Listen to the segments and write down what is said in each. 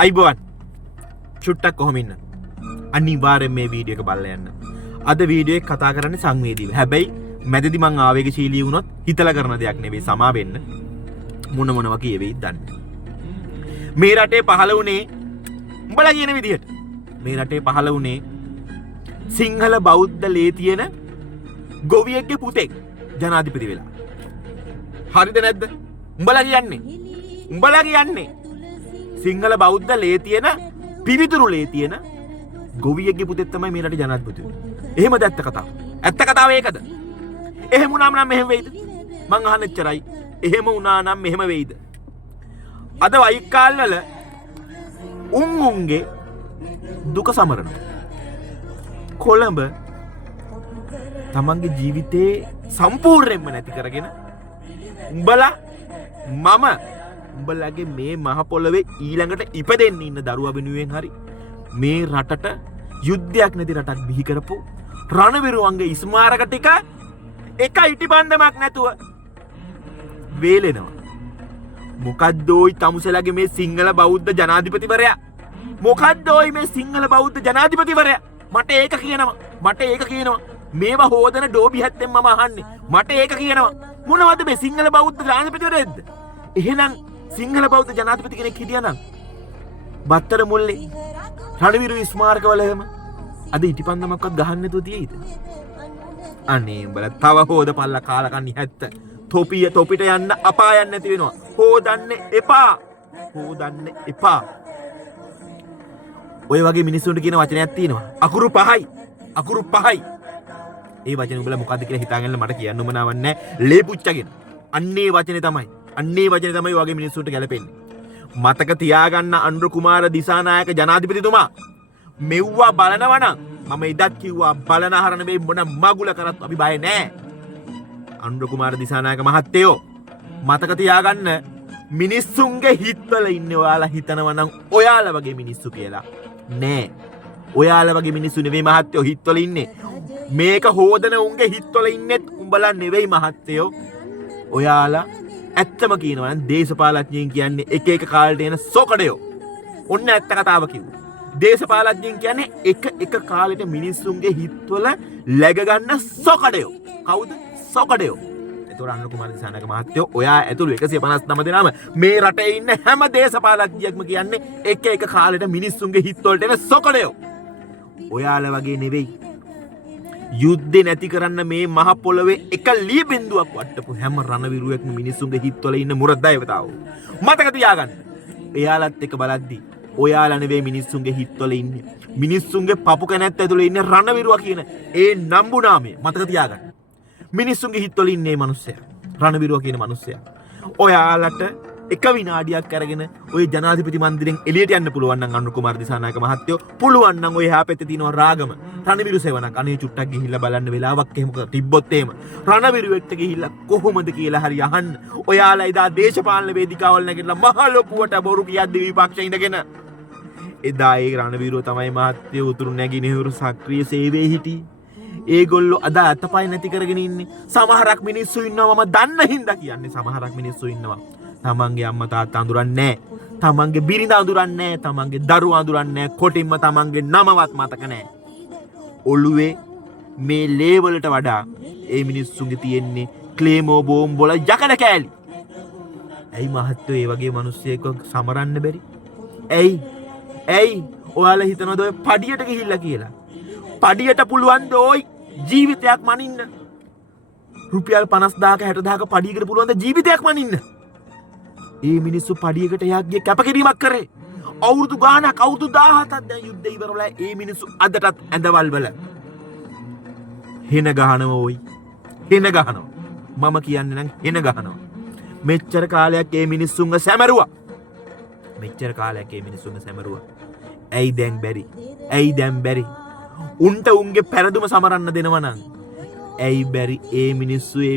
අයිබෝන් චුට්ටක් කොහොම ඉන්න අනිවාර්යෙන් මේ වීඩියෝ එක බලලා යන්න. අද වීඩියෝ එක කතා කරන්නේ සංවේදීව. හැබැයි මැදදී මං ආවේගශීලී වුණොත් හිතලා කරන දෙයක් නෙවෙයි, සමා වෙන්න. මොනවා කියවෙයිද දන්නේ. මේ රටේ පහළ වුණේ උඹලා කියන විදිහට. මේ රටේ පහළ වුණේ සිංහල බෞද්ධ ලේ තියෙන ගොවියෙක්ගේ පුතෙක් ජනාධිපති වෙලා. හරිද නැද්ද? උඹලා කියන්නේ සිංහල බෞද්ධ ලේ තියෙන පිවිතුරු ලේ තියෙන ගොවියෙක්ගේ පුතෙක් තමයි මේ රටේ ජනාධිපති වෙන්නේ. එහෙමද ඇත්ත කතාව? ඇත්ත කතාව ඒකද? එහෙම වුණාම නම් මෙහෙම වෙයිද? මං අහන්න එච්චරයි. එහෙම වුණා නම් මෙහෙම වෙයිද? අද වයිකාල් වල උන්ගේ දුක සමරනවා. කොළඹ තමන්ගේ ජීවිතේ සම්පූර්ණයෙන්ම නැති කරගෙන උඹලා මම උඹලගේ මේ මහ පොළවේ ඊළඟට ඉපදෙන්න ඉන්න දරුවා වෙනුවෙන් හරි මේ රටට යුද්ධයක් නැති රටක් බිහි කරපු රණවිරුවන්ගේ ස්මාරක ටික එක ඉටිබන්ධමක් නැතුව වේලෙනවා. මොකද්ද ওই තමුසලගේ මේ සිංහල බෞද්ධ ජනාධිපතිවරයා? මොකද්ද ওই මේ සිංහල බෞද්ධ ජනාධිපතිවරයා? මට ඒක කියනවා. මේවා හොදන ඩෝබි හැත්තෙන් මම අහන්නේ. මට ඒක කියනවා. මොනවද මේ සිංහල බෞද්ධ ජනාධිපතිවරයෙක්ද? එහෙනම් සිංහල බෞද්ධ ජනාධිපති කෙනෙක් හිටියනම් බත්තර මුල්ලේ රණවිරු ස්මාරකවල එහෙම අද ඉටිපන්දමක්වත් ගහන්න නැතුව තියෙයිද? අනේ උඹලා තව හොද පල්ලා කාලකන්නි හැත්ත. තොපිට යන්න අපායන් නැති වෙනවා. හොදන්න එපා. ඔය වගේ මිනිස්සුන්ට කියන වචනයක් තියෙනවා. අකුරු පහයි. ඒ වචනේ උඹලා මොකද්ද කියලා හිතාගන්න මට කියන්න උමනාවක් නැහැ. ලේ පුච්චගෙන. අන්නේ වචනේ තමයි වගේ මිනිස්සුන්ට ගැලපෙන්නේ. මතක තියාගන්න අනුර කුමාර දිසානායක ජනාධිපතිතුමා මෙව්වා බලනවා නම් මම ඉදත් කිව්වා බලන හරන මේ මොන මගුල කරත් අපි බය නැහැ. අනුර කුමාර දිසානායක මහත්තයෝ මතක තියාගන්න මිනිස්සුන්ගේ හිත්වල ඉන්නේ ඔයාලා හිතනවා නම් ඔයාලා වගේ මිනිස්සු කියලා. නෑ. ඔයාලා වගේ මිනිස්සු නෙවෙයි මහත්තයෝ හිත්වල ඉන්නේ. මේක හොදන උන්ගේ හිත්වල ඉන්නෙත් උඹලා නෙවෙයි මහත්තයෝ. ඔයාලා ඇත්තම කියනවා නම් දේශපාලඥයන් කියන්නේ එක කාලට එන සොකඩයෝ. ඔන්න ඇත්ත කතාව කිව්වා. දේශපාලඥයන් කියන්නේ එක කාලෙට මිනිස්සුන්ගේ හිත්වල läග ගන්න සොකඩයෝ. කවුද? සොකඩයෝ. ඒතොර අනුර කුමාර දිසානායක මහත්තයෝ ඔයා ඇතුළු 159 දෙනාම මේ රටේ ඉන්න හැම දේශපාලඥයෙක්ම කියන්නේ එක කාලෙට මිනිස්සුන්ගේ හිත්වලට එන සොකඩයෝ. ඔයාලා වගේ නෙවෙයි. යුද්ධේ නැති කරන්න මේ මහ පොළවේ එක ලී බින්දුවක් වට්ටපු හැම රණවිරුවෙක්ම මිනිස්සුන්ගේ හිත්වල ඉන්න මුරදයවතාව. මතක තියාගන්න. එයාලත් එක බලද්දි ඔයාලා නෙවෙයි මිනිස්සුන්ගේ හිත්වල ඉන්නේ. මිනිස්සුන්ගේ පපු කැනැත්ත ඇතුලේ ඉන්න රණවිරුවා කියන ඒ නම්බු නාමය මතක තියාගන්න. මිනිස්සුන්ගේ හිත්වල ඉන්නේ මිනිස්සයා. රණවිරුවා කියන මිනිස්සයා. ඔයාලට එක විනාඩියක් අරගෙන ওই ජනාධිපති මන්දිරෙන් එළියට යන්න පුළුවන් නම් අනුර කුමාර දිසානායක මහත්තයෝ පුළුවන් නම් ඔය එහා පැත්තේ තියෙනවා රාගම රණවිරු සේවනක් අනේ චුට්ටක් ගිහිල්ලා බලන්න වෙලාවක් එහෙම තිබ්බොත් එහෙම රණවිරුවෙක්ට ගිහිල්ලා කොහොමද කියලා හරි අහන්න. ඔයාලා එදා දේශපාලන වේදිකාවල් නැගිටලා මහ ලොකුවට බොරු කියද්දි විපක්ෂ ඉඳගෙන එදා ඒ රණවිරුව තමයි මහත්තයෝ උතුරු නැගිනහිර සක්‍රීය සේවයේ හිටියේ. ඒගොල්ලෝ අද අතපය නැති කරගෙන ඉන්නේ. සමහරක් මිනිස්සු ඉන්නවා මම දන්න හින්දා කියන්නේ. සමහරක් මිනිස්සු ඉන්නවා තමන්ගේ අම්මා තාත්තා අඳුරන්නේ නැහැ. තමන්ගේ බිරිඳ අඳුරන්නේ නැහැ. තමන්ගේ දරුවා අඳුරන්නේ නැහැ. කොටින්ම තමන්ගේ නමවත් මතක නැහැ. ඔළුවේ මේ ලේවලට වඩා ඒ මිනිස්සුන්ගේ තියෙන්නේ ක්ලේමෝ බෝම්බ වල යකඩ කෑලි. ඇයි මහත්තයෝ ඒ වගේ මිනිස්සෙක්ව සමරන්න බැරි? ඇයි ඔයාලා හිතනවද ඔය පඩියට ගිහිල්ලා කියලා? පඩියට පුළුවන් ද ඔයි ජීවිතයක් මනින්න? රුපියල් 50000ක 60000ක පඩියකට පුළුවන් ද ජීවිතයක් මනින්න? ඒ මිනිස්සු පඩියකට යක්ගේ කැපකිරීමක් කරේ. අවුරුදු ගානක් අවුරුදු 17ක් දැන් යුද්ධය ඉවර වෙලා ඒ මිනිස්සු අදටත් ඇඳවල් වල හෙන ගහනවා ඔයි. හෙන ගහනවා. මම කියන්නේ නම් හෙන ගහනවා. මෙච්චර කාලයක් ඒ මිනිස්සුන්ව සැමරුවා. ඇයි දැන් බැරි? උන්ට උන්ගේ පැරදුම සමරන්න දෙනවා නම් ඇයි බැරි ඒ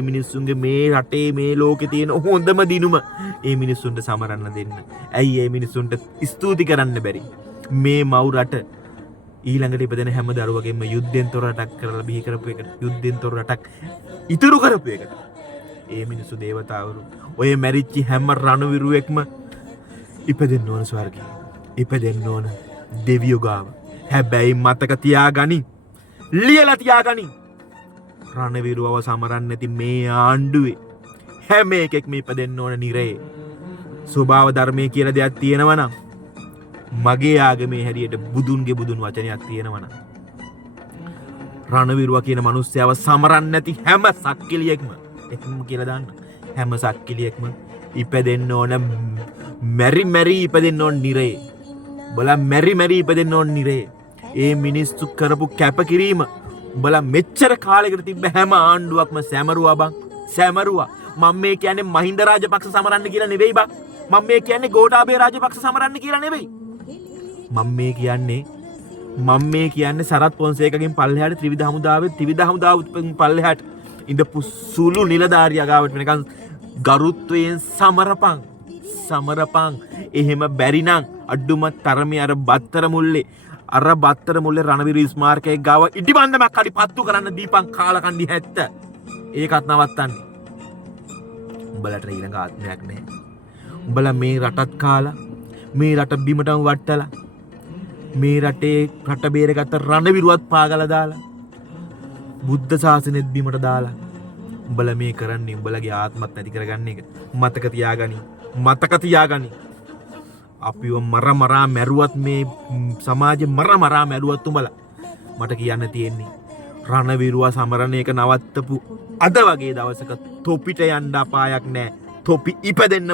මිනිස්සුන්ගේ මේ රටේ මේ ලෝකේ තියෙන හොඳම දිනුම ඒ මිනිස්සුන්ට සමරන්න දෙන්න? ඇයි ඒ මිනිස්සුන්ට ස්තුති කරන්න බැරි? මේ මව් රට ඊළඟට ඉපදෙන හැම දරුවගෙම යුද්ධෙන් තොර රටක් කරලා බිහි කරපු එකට, යුද්ධෙන් තොර රටක් ඉතුරු කරපු එකට ඒ මිනිස්සු දේවතාවරු ඔය මැරිච්චි හැම රණවිරුවෙක්ම ඉපදෙන්න ඕන ස්වර්ගයේ. ඉපදෙන්න ඕන දෙවියෝ ගාව. හැබැයි මතක තියාගනි. ලියලා තියාගනි. රණවිරුවව සමරන්න නැති මේ ආණ්ඩුවේ හැම එකෙක් මේ ඉපදෙන්න ඕන නිරේ. ස්වභාව ධර්මයේ කියලා දෙයක් තියෙනවා නම් මගේ ආගමේ හැටියට බුදුන්ගේ බුදුන් වචනයක් තියෙනවා නම් රණවිරුවා කියන මිනිස්සයව සමරන්න නැති හැම සක්කිලියෙක්ම එහෙම කියලා දාන්න. හැම සක්කිලියෙක්ම ඉපදෙන්න ඕන මෙරි ඉපදෙන්න ඕන නිරේ. බලා මෙරි ඉපදෙන්න ඕන නිරේ. ඒ මිනිස්සු කරපු කැපකිරීම උඹලා මෙච්චර කාලයකට තිබ්බ හැම ආණ්ඩුවක්ම සැමරුවා බං. සැමරුවා. මම මේ කියන්නේ මහින්ද රාජපක්ෂ සමරන්න කියලා නෙවෙයි බං. මම මේ කියන්නේ ගෝඨාභය රාජපක්ෂ සමරන්න කියලා නෙවෙයි. මම මේ කියන්නේ සරත් පොන්සේකගෙන් පල්ලෙහාට ත්‍රිවිධ හමුදාව පල්ලෙහාට ඉඳපු සුළු නිලධාරියා ගාවට වෙනකන් ගරුත්වයෙන් සමරපං. එහෙම බැරි නම් අඩුම තරමේ අර බත්තර මුල්ලේ රණවිරු ස්මාරකයේ ගාව ඉටිබන්දමක් හරි පත්තු කරන්න දීපන් කාලකන්ඩි 70. ඒකත් නවත්තන්නේ. උඹලට ඊළඟ ආත්මයක් නැහැ. උඹලා මේ රටත් කාලා මේ රට බිමටම වට්ටලා මේ රටේ රට බේරගත්ත රණවිරුවත් පාගලා දාලා බුද්ධ ශාසනෙත් බිමට දාලා උඹලා මේ කරන්නේ උඹලගේ ආත්මත් නැති කරගන්න එක. මතක තියාගනි. අපිව මරා මැරුවත් මේ සමාජෙ මරා මැරුවත් උඹලා මට කියන්න තියෙන්නේ රණවිරුවා සමරණ එක නවත්තපු අද වගේ දවසක තොපිට යන්න අපායක් නැහැ. තොපි ඉපදෙන්න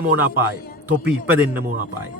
ඕන අපාය.